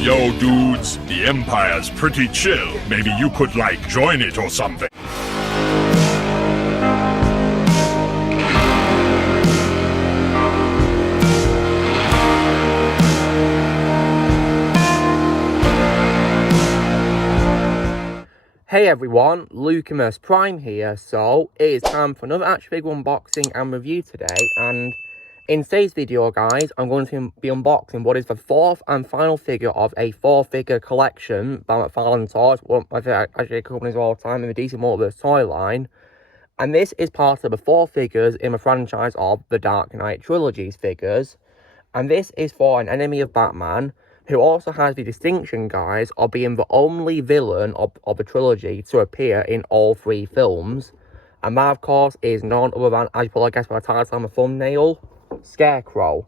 Yo, dudes, the Empire's pretty chill. Maybe you could, like, join it or something. Hey everyone, Multiverse Prime here. So it is time for another action figure unboxing and review today, and in today's video guys, I'm going to be unboxing what is the fourth and final figure of a 4-figure collection by McFarlane Toys, one of my favorite actually companies of all time in the DC Multiverse toy line. And this is part of the 4 figures in the franchise of the Dark Knight Trilogy's figures. And this is for an enemy of Batman, who also has the distinction, guys, of being the only villain of the trilogy to appear in all 3 films. And that, of course, is none other than, as you probably guessed by the title on the thumbnail, Scarecrow.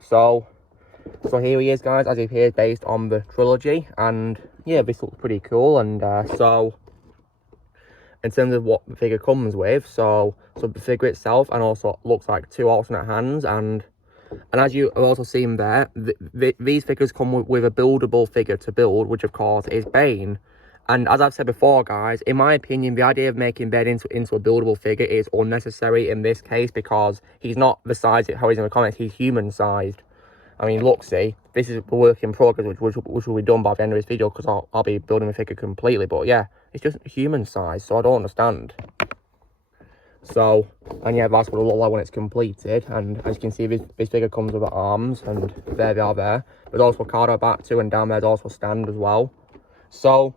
So here he is, guys, as he appears based on the trilogy. And, yeah, this looks pretty cool. And so, in terms of what the figure comes with, so the figure itself, and also looks like 2 alternate hands, and as you have also seen there, these figures come with a buildable figure to build, which of course is Bane. And as I've said before, guys, in my opinion, the idea of making Bane into a buildable figure is unnecessary in this case, because he's not the size how he's in the comics, he's human-sized. I mean, look, see, this is a work in progress, which will be done by the end of this video, because I'll be building the figure completely. But yeah, it's just human-sized, so I don't understand. So, and yeah, that's what it'll look like when it's completed. And as you can see, this figure comes with the arms, and there they are there. There's also a card at back too, and down there's also a stand as well. So,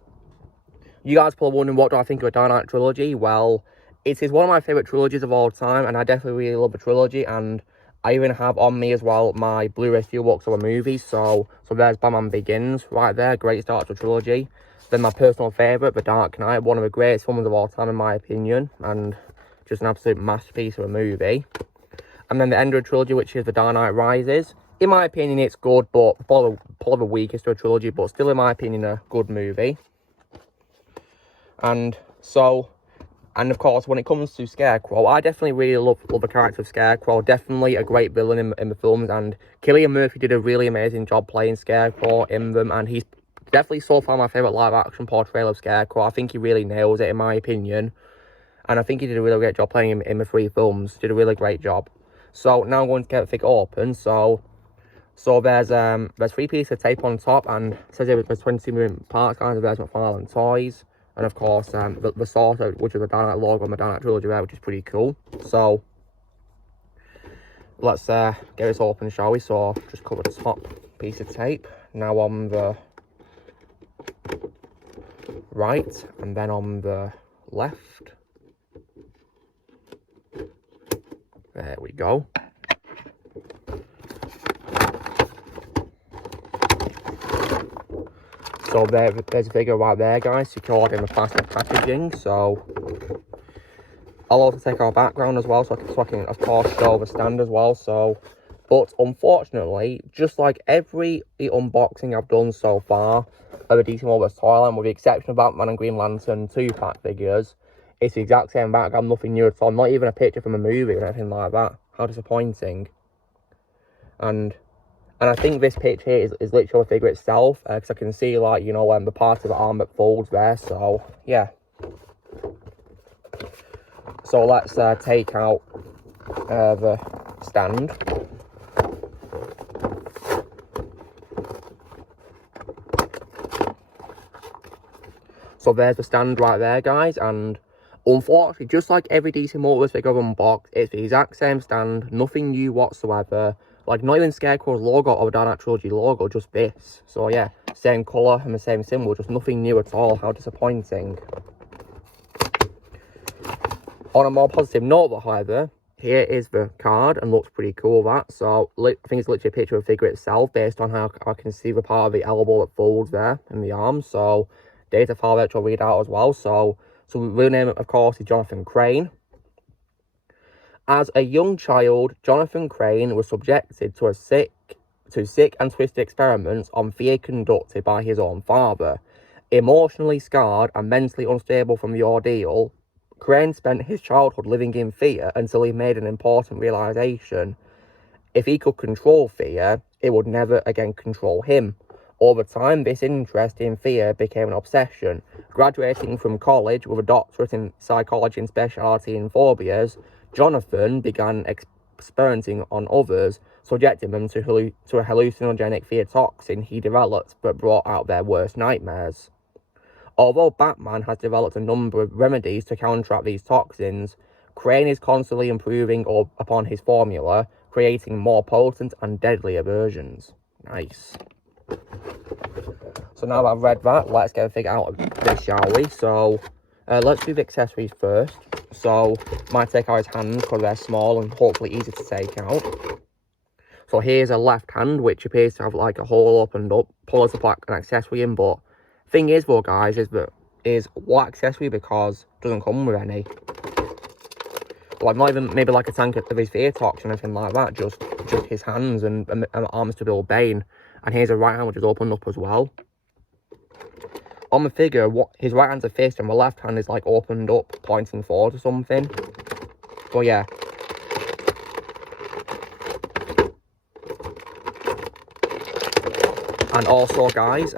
you guys probably wondering, what do I think of the Dark Knight trilogy? Well, it is one of my favourite trilogies of all time, and I definitely really love the trilogy. And I even have on me as well my Blu-ray steelbooks of the movies. So there's Batman Begins right there, great start to the trilogy. Then my personal favourite, The Dark Knight, one of the greatest films of all time in my opinion, and just an absolute masterpiece of a movie. And then the end of the trilogy, which is The Dark Knight Rises. In my opinion, it's good, but probably the weakest of the trilogy, but still, in my opinion, a good movie. And of course, when it comes to Scarecrow, I definitely really love the character of Scarecrow. Definitely a great villain in the films, and Cillian Murphy did a really amazing job playing Scarecrow in them, and he's definitely so far my favourite live-action portrayal of Scarecrow. I think he really nails it, in my opinion. And I think he did a really great job playing him in the 3 films. Did a really great job. So now I'm going to get the figure open. So there's 3 pieces of tape on top, and it says here there's 20 moving parts, guys. There's McFarlane Toys, and of course the source, which is the Dark Knight logo on the Dark Knight trilogy there, which is pretty cool. So let's get this open, shall we? So just cover the top piece of tape. Now on the right, and then on the left. There we go. So there's a figure right there, guys, secured in the plastic packaging. So I'll also take our background as well, so I can of course show the stand as well. So, but unfortunately, just like every unboxing I've done so far of the DC Multiverse toy line, with the exception of Batman and Green Lantern 2-pack figures, it's the exact same background, nothing new at all, not even a picture from a movie or anything like that. How disappointing. And I think this picture here is literally the figure itself, because I can see, like, you know, the part of the arm that folds there. So yeah. So let's take out the stand. So there's the stand right there, guys, and unfortunately, just like every DC Multiverse figure I've unboxed, it's the exact same stand, nothing new whatsoever. Like, not even Scarecrow's logo or the Dark Knight Trilogy logo, just this. So yeah, same colour and the same symbol, just nothing new at all. How disappointing. On a more positive note, however, here is the card, and looks pretty cool, that. So I think it's literally a picture of the figure itself, based on how I can see the part of the elbow that folds there in the arm. So data file which I'll read out as well. So the real name, of course, is Jonathan Crane. As a young child, Jonathan Crane was subjected to sick and twisted experiments on fear conducted by his own father. Emotionally scarred and mentally unstable from the ordeal, Crane spent his childhood living in fear until he made an important realization. If he could control fear, it would never again control him. Over time, this interest in fear became an obsession. Graduating from college with a doctorate in psychology and specialty in phobias, Jonathan began experimenting on others, subjecting them to a hallucinogenic fear toxin he developed but brought out their worst nightmares. Although Batman has developed a number of remedies to counteract these toxins, Crane is constantly improving upon his formula, creating more potent and deadlier versions. Nice. So now that I've read that, let's get a figure out of this, shall we? So, let's do the accessories first. So, might take out his hands because they're small and hopefully easy to take out. So here's a left hand, which appears to have like a hole opened up, pull to put an accessory in, but thing is though guys, is what accessory, because it doesn't come with any. Like not even maybe like a tank of his fear toxin or anything like that, just his hands and arms to build Bane. And here's a right hand which is opened up as well. On the figure, his right hand's a fist and the left hand is like opened up, pointing forward or something. So yeah. And also guys,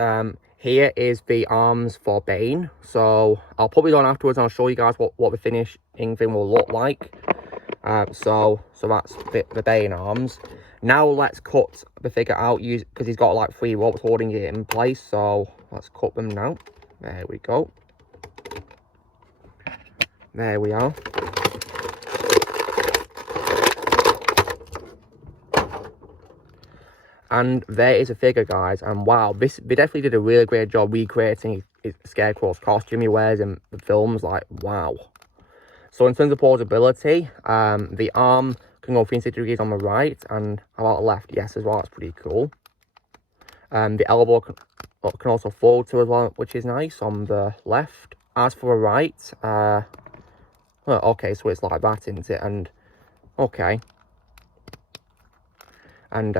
here is the arms for Bane. So I'll put these on afterwards and I'll show you guys what the finishing thing will look like. So that's the Bane arms. Now let's cut the figure out, because he's got like 3 ropes holding it in place. So let's cut them now. There we go. There we are. And there is a figure, guys, and wow, they definitely did a really great job recreating his Scarecrow's costume he wears in the films, like, wow. So in terms of portability, the arm can go 360 degrees on the right, and how about the left? Yes, as well, that's pretty cool. The elbow can also fold to as well, which is nice on the left. As for the right, well, okay, so it's like that, isn't it? And, okay. And,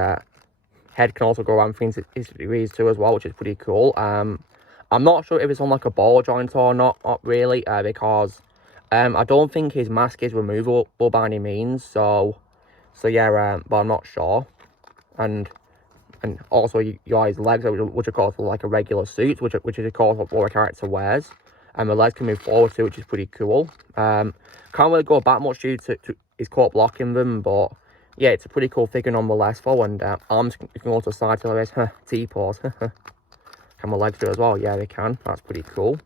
head can also go around 360 degrees too as well, which is pretty cool. I'm not sure if it's on like a ball joint or not really, because I don't think his mask is removable by any means. So yeah, but I'm not sure. And also his legs, which of course are like a regular suit, which is of course what the character wears. And the legs can move forward too, which is pretty cool. Can't really go back much due to his coat blocking them, but yeah, it's a pretty cool figure nonetheless, though, and arms can go to the side to this T-pose. Can my legs do as well? Yeah, they can. That's pretty cool.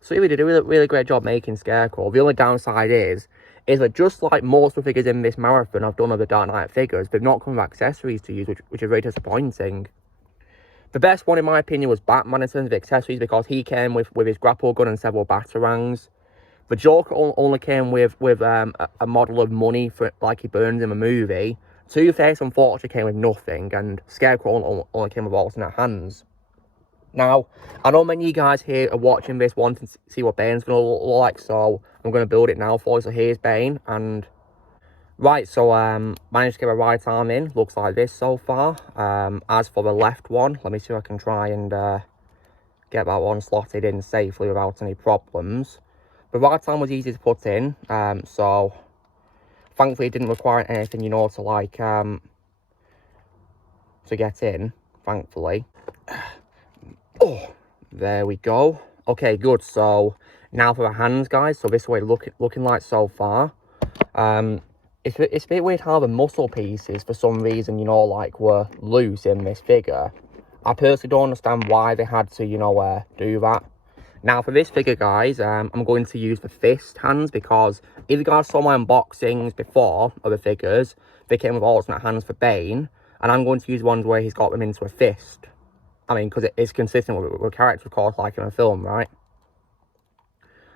So yeah, we did a really great job making Scarecrow. The only downside is that just like most of the figures in this marathon I've done of the Dark Knight figures, they've not come with accessories to use, which is very disappointing. The best one, in my opinion, was Batman in terms of accessories, because he came with his grapple gun and several batarangs. The Joker only came with a model of money, for like he burns in the movie. Two-Face unfortunately came with nothing, and Scarecrow only came with alternate hands. Now, I know many of you guys here are watching this wanting to see what Bane's going to look like, so I'm going to build it now for you. So here's Bane, and right, so managed to get a right arm in. Looks like this so far. As for the left one, let me see if I can try and get that one slotted in safely without any problems. The right arm was easy to put in, so thankfully it didn't require anything, you know, to like, to get in, thankfully. Oh, there we go. Okay, good. So now for the hands, guys. So this is what it's looking like so far. It's a bit weird how the muscle pieces, for some reason, you know, like, were loose in this figure. I personally don't understand why they had to, you know, do that. Now, for this figure, guys, I'm going to use the fist hands, because if you guys saw my unboxings before of the figures, they came with alternate hands for Bane, and I'm going to use ones where he's got them into a fist. I mean, because it's consistent with the character, of course, like in a film, right?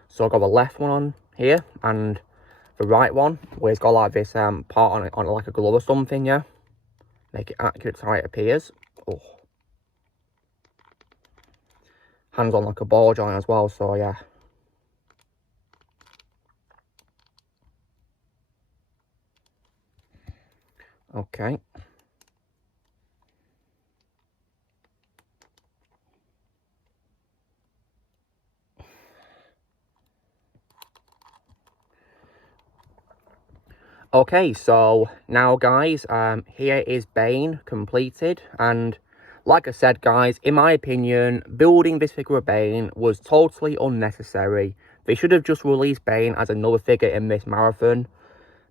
So I've got the left one on here, and the right one, where it's got like this part on it, like a glove or something, yeah? Make it accurate to how it appears. Oh. Hands on like a ball joint as well, so yeah. Okay. Okay, so now guys, here is Bane completed, and Like I said, guys, in my opinion, building this figure of Bane was totally unnecessary. They should have just released Bane as another figure in this marathon.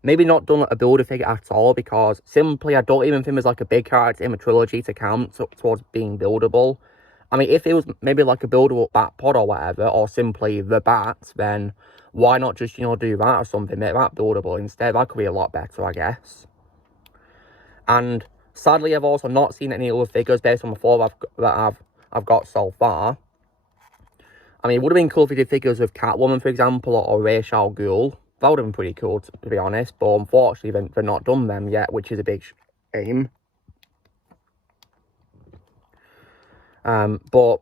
Maybe not done a builder figure at all, because simply I don't even think there's like a big character in the trilogy to count towards being buildable. I mean, if it was maybe like a buildable bat pod or whatever, or simply the bat, then why not just, you know, do that or something, make that buildable instead? That could be a lot better, I guess. And sadly, I've also not seen any other figures based on the four that I've got so far. I mean, it would have been cool if we did figures of Catwoman, for example, or Ra's al Ghul. That would have been pretty cool, to be honest. But unfortunately, they've not done them yet, which is a big shame. But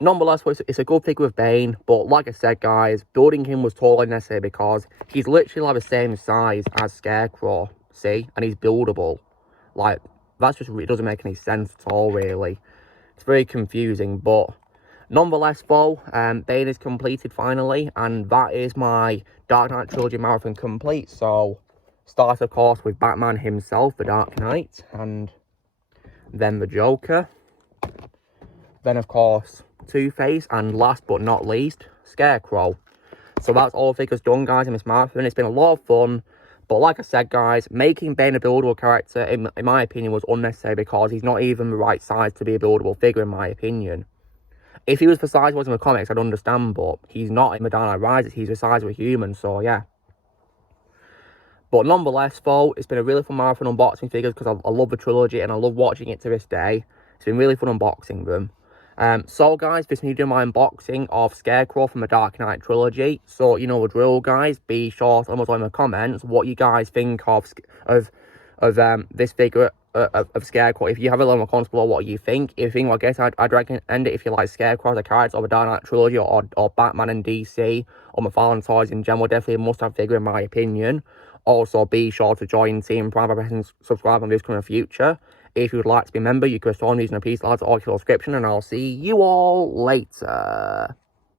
nonetheless, it's a good figure of Bane. But like I said, guys, building him was totally necessary because he's literally like the same size as Scarecrow. See? And he's buildable. Like, that's just, it doesn't make any sense at all, really. It's very confusing, but nonetheless, though, Bane is completed finally, and that is my Dark Knight Trilogy Marathon complete. So, start, of course, with Batman himself, the Dark Knight, and then the Joker. Then, of course, Two-Face, and last but not least, Scarecrow. So that's all figures done, guys, in this marathon. It's been a lot of fun. But like I said, guys, making Bane a buildable character, in my opinion, was unnecessary because he's not even the right size to be a buildable figure, in my opinion. If he was the size he was in the comics, I'd understand, but he's not in the Dark Knight Rises. He's the size of a human, so yeah. But nonetheless, though, it's been a really fun marathon unboxing figures because I love the trilogy and I love watching it to this day. It's been really fun unboxing them. So, guys, this new my unboxing of Scarecrow from the Dark Knight Trilogy. So, you know the drill, guys. Be sure to let me know in the comments what you guys think of this figure of Scarecrow. If you have a little more comfortable, what you think. If you think, well, I guess I'd recommend it if you like Scarecrow as a character or the Dark Knight Trilogy or Batman and DC or McFarlane Toys in general. Definitely a must-have figure, in my opinion. Also, be sure to join Team Prime by pressing subscribe on this coming future. If you would like to be a member, you can install using a piece of art or subscription, and I'll see you all later.